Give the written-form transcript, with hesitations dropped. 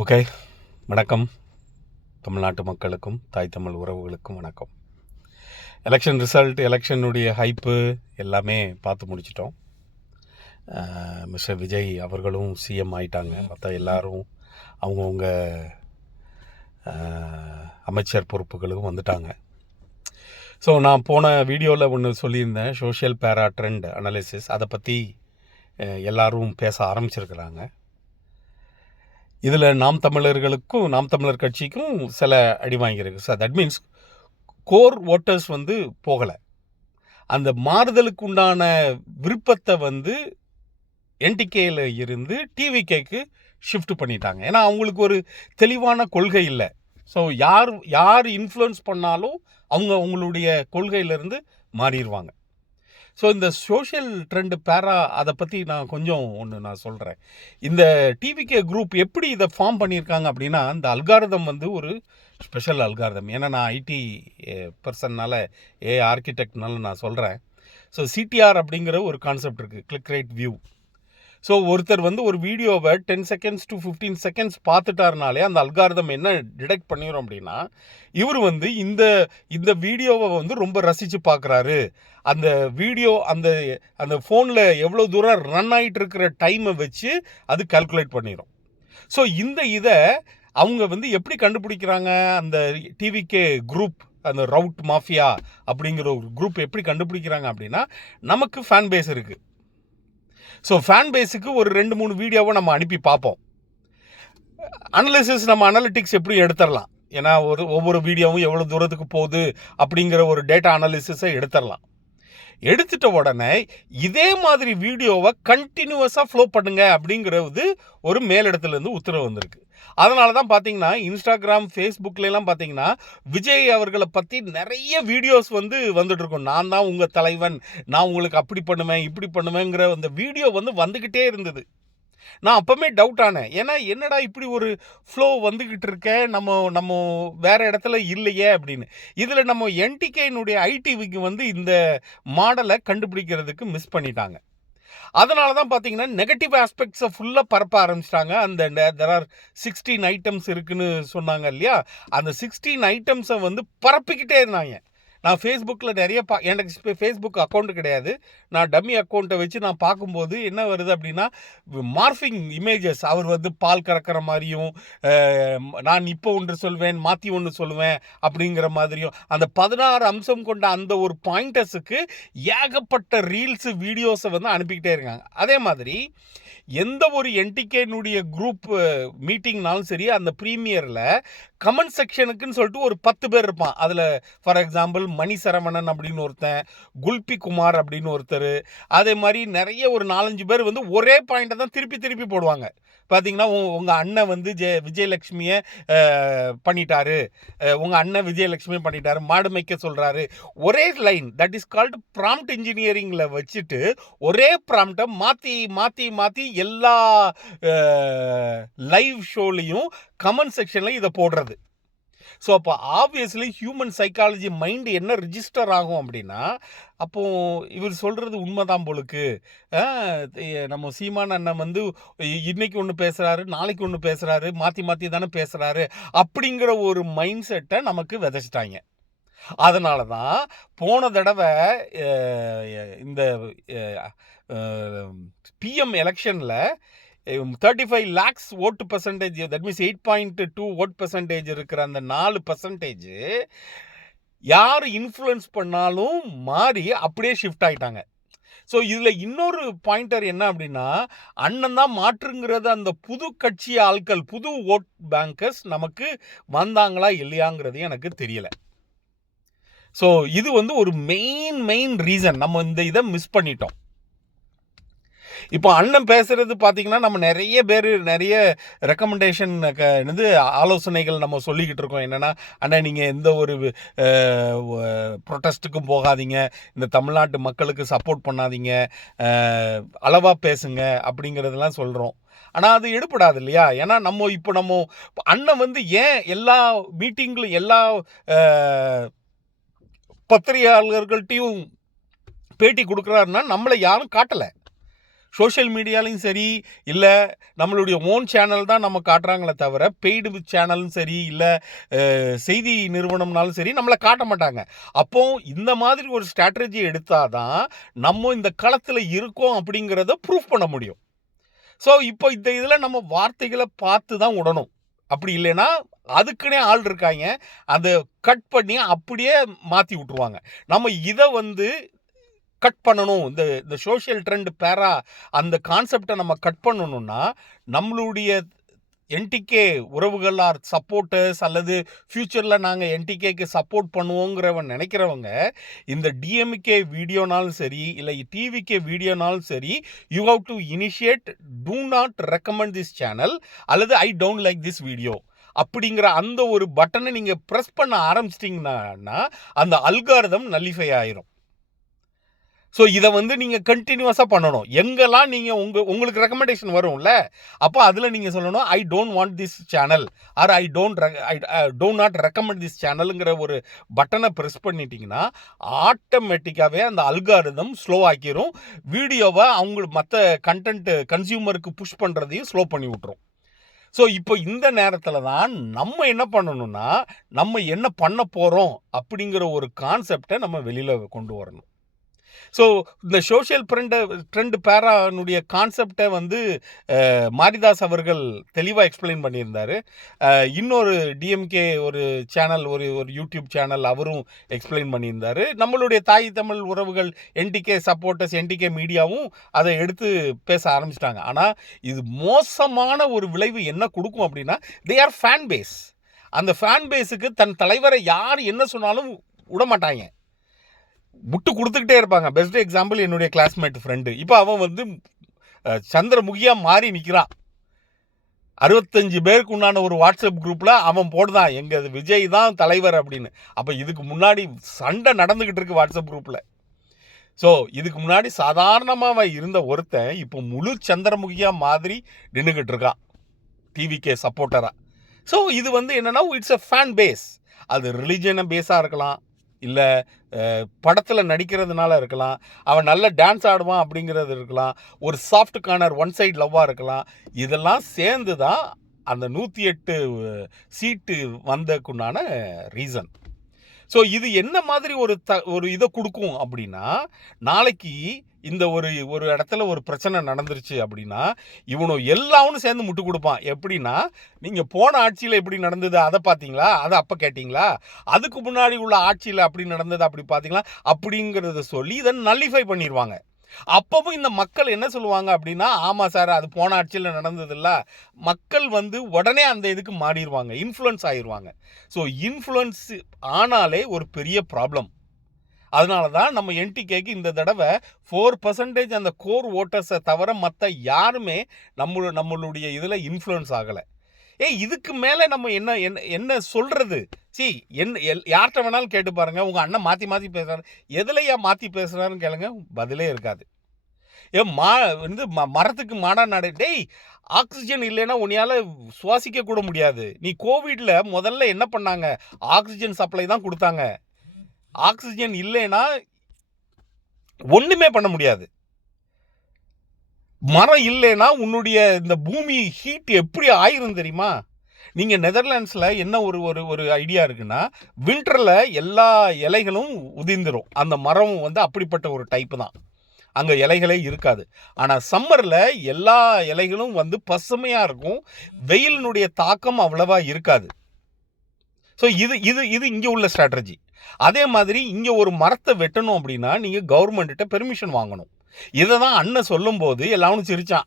Okay. வணக்கம். தமிழ்நாட்டு மக்களுக்கும் தாய் தமிழ் உறவுகளுக்கும் வணக்கம். எலெக்ஷன் ரிசல்ட், எலெக்ஷனுடைய ஹைப்பு எல்லாமே பார்த்து முடிச்சிட்டோம். மிஸ்டர் விஜய் அவர்களும் சிஎம் ஆயிட்டாங்க. மற்ற எல்லாரும் அவங்கவுங்க அமைச்சர் பொறுப்புகளுக்கும் வந்துட்டாங்க. ஸோ நான் போன வீடியோவில் ஒன்று சொல்லியிருந்தேன், சோஷியல் பேரா ட்ரெண்ட் அனாலிசிஸ். அதை பற்றி எல்லாரும் பேச ஆரம்பிச்சிருக்கிறாங்க. இதில் நாம் தமிழர் கட்சிக்கும் சில அடி வாங்கியிருக்கு. So that means core voters போகலை. அந்த மாறுதலுக்கு உண்டான விருப்பத்தை என்டிகேயில் இருந்து டிவிகேக்கு ஷிஃப்ட் பண்ணிட்டாங்க. ஏன்னா அவங்களுக்கு ஒரு தெளிவான கொள்கை இல்லை. ஸோ யார் இன்ஃப்ளூயன்ஸ் பண்ணாலும் அவங்களுடைய கொள்கையிலேருந்து மாறிடுவாங்க. ஸோ இந்த சோஷியல் ட்ரெண்டு பேரா அதை பற்றி நான் கொஞ்சம் நான் சொல்கிறேன். இந்த டிவிகே குரூப் எப்படி இதை ஃபார்ம் பண்ணியிருக்காங்க அப்படின்னா, இந்த அல்காரதம் ஒரு ஸ்பெஷல் அல்காரதம். ஏன்னா நான் ஐடி பர்சன்னால் ஆர்கிடெக்ட்னால நான் சொல்கிறேன். ஸோ சிடிஆர் அப்படிங்கிற ஒரு கான்செப்ட் இருக்குது, கிளிக் ரேட் வியூ. ஸோ ஒருத்தர் ஒரு வீடியோவை 10 செகண்ட்ஸ் to 15 செகண்ட்ஸ் பார்த்துட்டாருனாலே அந்த அல்காரதம் என்ன டிடெக்ட் பண்ணிடும் அப்படின்னா, இவர் இந்த இந்த வீடியோவை ரொம்ப ரசித்து பார்க்குறாரு. அந்த வீடியோ அந்த ஃபோனில் எவ்வளோ தூரம் ரன் ஆகிட்டு இருக்கிற டைமை வச்சு அது கால்குலேட் பண்ணிடும். ஸோ இதை அவங்க எப்படி கண்டுபிடிக்கிறாங்க? அந்த டிவிகே குரூப், அந்த ரவுட் மாஃபியா அப்படிங்கிற ஒரு குரூப் எப்படி கண்டுபிடிக்கிறாங்க அப்படின்னா, நமக்கு ஃபேன் பேஸ் இருக்குது. ஸோ ஃபேன் பேஸுக்கு ஒரு 2-3 வீடியோவை நம்ம அனுப்பி பார்ப்போம். அனலிசிஸ், நம்ம அனலிட்டிக்ஸ் எப்படி எடுத்துடலாம். ஏன்னா ஒவ்வொரு வீடியோவும் எவ்வளோ தூரத்துக்கு போகுது அப்படிங்கிற ஒரு டேட்டா அனாலிசிஸை எடுத்துடலாம். எடுத்துட்ட உடனே இதே மாதிரி வீடியோவை கண்டினியூவஸாக ஃப்ளோ பண்ணுங்க அப்படிங்கிறது ஒரு மேலிடத்துலேருந்து உத்தரவு வந்திருக்கு. அதனால தான் பார்த்தீங்கன்னா இன்ஸ்டாகிராம், ஃபேஸ்புக்லாம் பார்த்தீங்கன்னா விஜய் அவர்களை பற்றி நிறைய வீடியோஸ் வந்துட்டு இருக்கும். நான் தான் உங்கள் தலைவன், நான் உங்களுக்கு அப்படி பண்ணுவேன் இப்படி பண்ணுவேங்கிற அந்த வீடியோ வந்துக்கிட்டே இருந்தது. நான் அப்போவுமே டவுட் ஆனேன். ஏன்னா என்னடா இப்படி ஒரு ஃப்ளோ வந்துக்கிட்டு இருக்க, நம்ம வேறு இடத்துல இல்லையே அப்படின்னு. இதில் நம்ம என்டிகேனுடைய ஐடிவிக்கு இந்த மாடலை கண்டுபிடிக்கிறதுக்கு மிஸ் பண்ணிட்டாங்க. அதனால தான் பார்த்தீங்கன்னா நெகட்டிவ் ஆஸ்பெக்ட்ஸை ஃபுல்லாக பரப்ப ஆரம்பிச்சிட்டாங்க. அந்த தெர் ஆர் 16 ஐட்டம்ஸ் இருக்குன்னு சொன்னாங்க இல்லையா, அந்த 16 ஐட்டம்ஸை பரப்பிக்கிட்டே இருந்தாங்க. நான் ஃபேஸ்புக்கில் நிறைய எனக்கு ஃபேஸ்புக் அக்கௌண்ட்டு கிடையாது. நான் டம்மி அக்கௌண்ட்டை வச்சு நான் பார்க்கும்போது என்ன வருது அப்படின்னா, மார்ஃபிங் இமேஜஸ். அவர் பால் கறக்கிற மாதிரியும், நான் இப்போ ஒன்று சொல்வேன் மாற்றி ஒன்று சொல்லுவேன் அப்படிங்கிற மாதிரியும், அந்த 16 அம்சம் கொண்ட அந்த ஒரு பாயிண்டர்ஸுக்கு ஏகப்பட்ட ரீல்ஸு வீடியோஸை அனுப்பிக்கிட்டே இருக்காங்க. அதே மாதிரி எந்த ஒரு என்டிகேனுடைய குரூப் மீட்டிங்னாலும் சரி, அந்த ப்ரீமியரில் கமெண்ட் செக்ஷனுக்குன்னு சொல்லிட்டு ஒரு 10 பேர் இருப்பான். அதில் ஃபார் எக்ஸாம்பிள் மணி சரவணன் அப்படின்னு ஒருத்தன், குல்பி குமார் அப்படின்னு ஒருத்தர், அதே மாதிரி நிறைய ஒரு 4-5 பேர் ஒரே பாயிண்ட்டை தான் திருப்பி திருப்பி போடுவாங்க. பார்த்தீங்கன்னா உங்கள் அண்ணன் விஜயலட்சுமியை பண்ணிட்டாரு, உங்கள் அண்ணன் விஜயலட்சுமியை பண்ணிட்டாரு, மாடு மேய்க்க சொல்கிறாரு. ஒரே line, that is called prompt இன்ஜினியரிங்கில் வச்சுட்டு ஒரே ப்ராம்ப்டை மாற்றி மாற்றி மாற்றி எல்லா லைவ் ஷோலையும் கமெண்ட் செக்ஷனில் இதை போடுறது. ஸோ அப்போ ஆப்வியஸ்லி ஹியூமன் சைக்காலஜி மைண்டு என்ன ரிஜிஸ்டர் ஆகும் அப்படின்னா, அப்போது இவர் சொல்கிறது உண்மைதான் போலுக்கு, நம்ம சீமான் அண்ணன் இன்னைக்கு ஒன்று பேசுகிறாரு, நாளைக்கு ஒன்று பேசுகிறாரு, மாற்றி மாற்றி தானே பேசுகிறாரு அப்படிங்கிற ஒரு மைண்ட் செட்டை நமக்கு விதைச்சிட்டாங்க. அதனால தான் போன தடவை இந்த பிஎம் எலெக்ஷனில் 35 lakhs vote percentage, that means 8.2 vote percentage இருக்கிற அந்த 4% யார் இன்ஃப்ளூயன்ஸ் பண்ணாலும் மாறி அப்படியே ஷிஃப்ட் ஆகிட்டாங்க. ஸோ இதில் இன்னொரு பாயிண்டர் என்ன அப்படின்னா, அண்ணன் தான் மாற்றுங்கிறது அந்த புது கட்சி ஆட்கள், புது ஓட் பேங்கர்ஸ் நமக்கு வந்தாங்களா இல்லையாங்கிறது எனக்கு தெரியலை. ஸோ இது ஒரு மெயின் ரீசன். நம்ம இதை மிஸ் பண்ணிட்டோம். இப்போ அண்ணன் பேசுகிறது பார்த்தீங்கன்னா, நம்ம நிறைய பேர் நிறைய ரெக்கமெண்டேஷன் ஆலோசனைகள் நம்ம சொல்லிக்கிட்டு இருக்கோம். என்னென்னா, அண்ணன் நீங்கள் எந்த ஒரு ப்ரொட்டஸ்ட்டுக்கும் போகாதீங்க, இந்த தமிழ்நாட்டு மக்களுக்கு சப்போர்ட் பண்ணாதீங்க, அளவாக பேசுங்க அப்படிங்கிறதெல்லாம் சொல்கிறோம். ஆனால் அது எடுப்படாது இல்லையா? ஏன்னா நம்ம அண்ணன் ஏன் எல்லா மீட்டிங்கில் எல்லா பத்திரிகையாளர்கள்ட்டையும் பேட்டி கொடுக்குறாருன்னா, நம்மளை யாரும் காட்டலை. சோஷியல் மீடியாலையும் சரி, இல்லை நம்மளுடைய ஓன் சேனல் தான் நம்ம காட்டுறாங்களே தவிர, பெய்டு சேனலும் சரி, இல்லை செய்தி நிறுவனம்னாலும் சரி நம்மளை காட்ட மாட்டாங்க. அப்போ இந்த மாதிரி ஒரு ஸ்ட்ராட்டஜி எடுத்தால் தான் நம்ம இந்த களத்தில் இருக்கோம் அப்படிங்கிறத ப்ரூஃப் பண்ண முடியும். ஸோ இப்போ இந்த இதில் நம்ம வார்த்தைகளை பார்த்து தான் விடணும். அப்படி இல்லைன்னா அதுக்குன்னே ஆள் இருக்காங்க, அதை கட் பண்ணி அப்படியே மாற்றி விட்ருவாங்க. நம்ம இதை கட் பண்ணணும். இந்த சோஷியல் ட்ரெண்ட் பேரா அந்த கான்செப்டை நம்ம கட் பண்ணணும்னா, நம்மளுடைய என்டிகே உறவுகள் ஆர் சப்போர்ட்டர்ஸ் அல்லது ஃப்யூச்சரில் நாங்கள் என்டிகேக்கு சப்போர்ட் பண்ணுவோங்கிறவன் நினைக்கிறவங்க இந்த டிஎம்கே வீடியோனாலும் சரி, இல்லை டிவிகே வீடியோனாலும் சரி, you have to initiate do not recommend this channel அல்லது I don't like this video அப்படிங்கிற அந்த ஒரு பட்டனை நீங்கள் ப்ரெஸ் பண்ண ஆரம்பிச்சிட்டிங்கன்னா அந்த அல்காரிதம் நல்லிஃபை ஆயிரும். ஸோ இதை நீங்கள் கண்டினியூஸாக பண்ணணும். எங்கெல்லாம் நீங்கள் உங்களுக்கு ரெக்கமெண்டேஷன் வரும்ல, அப்போ அதில் நீங்கள் சொல்லணும் I don't want this channel or I don't not recommend this சேனலுங்கிற ஒரு பட்டனை ப்ரெஸ் பண்ணிட்டீங்கன்னா ஆட்டோமேட்டிக்காகவே அந்த அல்காரிதம் ஸ்லோ ஆக்கிரும். வீடியோவை மற்ற கண்டென்ட் கன்சியூமருக்கு புஷ் பண்ணுறதையும் ஸ்லோ பண்ணி விட்ரும். ஸோ இப்போ இந்த நேரத்தில் தான் நம்ம என்ன பண்ணணும்னா, நம்ம என்ன பண்ண போகிறோம் அப்படிங்கிற ஒரு கான்செப்டை நம்ம வெளியில் கொண்டு வரணும். ஸோ இந்த சோஷியல் ட்ரெண்ட் பேரானுடைய கான்செப்டை மாரிதாஸ் அவர்கள் தெளிவாக எக்ஸ்பிளைன் பண்ணியிருந்தார். இன்னொரு டிஎம்கே ஒரு சேனல், ஒரு யூடியூப் சேனல் அவரும் எக்ஸ்பிளைன் பண்ணியிருந்தார். நம்மளுடைய தாய் தமிழ் உறவுகள் என்டிகே சப்போர்ட்டர்ஸ், என்டிகே மீடியாவும் அதை எடுத்து பேச ஆரம்பிச்சிட்டாங்க. ஆனால் இது மோசமான ஒரு விளைவு என்ன கொடுக்கும் அப்படின்னா, தே ஆர் ஃபேன் பேஸ். அந்த ஃபேன் பேஸுக்கு தன் தலைவரை யார் என்ன சொன்னாலும் விடமாட்டாங்க, விட்டு கொடுத்துக்கிட்டே இருப்பாங்க. பெஸ்ட் எக்ஸாம்பிள் என்னுடைய கிளாஸ்மேட் ஃப்ரெண்டு. இப்போ அவன் சந்திரமுகியாக மாறி நிற்கிறான். 65 பேருக்கு உண்டான ஒரு வாட்ஸ்அப் குரூப்பில் அவன் போடுதான் எங்கள் விஜய் தான் தலைவர் அப்படின்னு. அப்போ இதுக்கு முன்னாடி சண்டை நடந்துக்கிட்டு இருக்கு வாட்ஸ்அப் குரூப்பில். ஸோ இதுக்கு முன்னாடி சாதாரணமாக இருந்த ஒருத்தன் இப்போ முழு சந்திரமுகியாக மாதிரி நின்றுக்கிட்டு இருக்கான், டிவிகே சப்போர்ட்டராக. ஸோ இது என்னென்னா இட்ஸ் அ ஃபேன் பேஸ். அது ரிலிஜனை பேஸாக இருக்கலாம், இல்லை படத்தில் நடிக்கிறதுனால இருக்கலாம், அவன் நல்ல டான்ஸ் ஆடுவான் அப்படிங்கிறது இருக்கலாம், ஒரு சாஃப்ட் கார்னர் ஒன் சைட் லவ்வாக இருக்கலாம். இதெல்லாம் சேர்ந்து தான் அந்த 108 சீட்டு வந்ததுக்குண்டான ரீசன். ஸோ இது என்ன மாதிரி ஒரு இதை கொடுக்கும் அப்படின்னா, நாளைக்கு இந்த ஒரு இடத்துல ஒரு பிரச்சனை நடந்துருச்சு அப்படின்னா இவனும் எல்லாவனும் சேர்ந்து முட்டு கொடுப்பான். எப்படின்னா, நீங்கள் போன ஆட்சியில் எப்படி நடந்தது அதை பார்த்தீங்களா, அதை அப்போ கேட்டிங்களா, அதுக்கு முன்னாடி உள்ள ஆட்சியில் அப்படி நடந்தது அப்படி பார்த்தீங்களா அப்படிங்கிறத சொல்லி இதை நல்லிஃபை பண்ணிடுவாங்க. அப்பவும் இந்த மக்கள் என்ன சொல்லுவாங்க அப்படின்னா, ஆமாம் சார் அது போன ஆட்சியில் நடந்ததில்ல. மக்கள் உடனே அந்த இதுக்கு மாறிடுவாங்க, இன்ஃப்ளூயன்ஸ் ஆகிடுவாங்க. ஸோ இன்ஃப்ளூயன்ஸ் ஆனாலே ஒரு பெரிய ப்ராப்ளம். அதனால தான் நம்ம என்டிகேக்கு இந்த தடவை 4% அந்த கோர் ஓட்டர்ஸை தவிர மற்ற யாருமே நம்மளுடைய இதில் இன்ஃப்ளூயன்ஸ் ஆகலை. இதுக்கு மேலே நம்ம என்ன சொல்கிறது? யார்கிட்ட வேணாலும் கேட்டு பாருங்கள், உங்கள் அண்ணன் மாற்றி மாற்றி பேசுகிறாரு, எதுலையா மாற்றி பேசுகிறாருன்னு கேளுங்க, பதிலே இருக்காது. மரத்துக்கு மாடா நட, ஆக்சிஜன் இல்லைன்னா உன்னையால் சுவாசிக்க கூட முடியாது. நீ கோவிட்ல முதல்ல என்ன பண்ணாங்க, ஆக்சிஜன் சப்ளை தான் கொடுத்தாங்க. ஆக்சிஜன் இல்லைன்னா ஒன்றுமே பண்ண முடியாது. மரம் இல்லைன்னா உன்னுடைய இந்த பூமி ஹீட் எப்படி ஆயிரும் தெரியுமா? நீங்கள் நெதர்லாண்ட்ஸில் என்ன ஒரு ஐடியா இருக்குன்னா, வின்டரில் எல்லா இலைகளும் உதிர்ந்துடும். அந்த மரம் அப்படிப்பட்ட ஒரு டைப்பு தான், அங்கே இலைகளே இருக்காது. ஆனால் சம்மரில் எல்லா இலைகளும் பசுமையாக இருக்கும், வெயிலினுடைய தாக்கம் அவ்வளவா இருக்காது. ஸோ இது இங்கே உள்ள ஸ்ட்ராட்டஜி. அதே மாதிரி இங்கே ஒரு மரத்தை வெட்டணும் அப்படின்னா நீங்கள் கவர்மெண்ட்ட பெர்மிஷன் வாங்கணும். இதை தான் அண்ணன் சொல்லும்போது எல்லாரும் சிரித்தான்.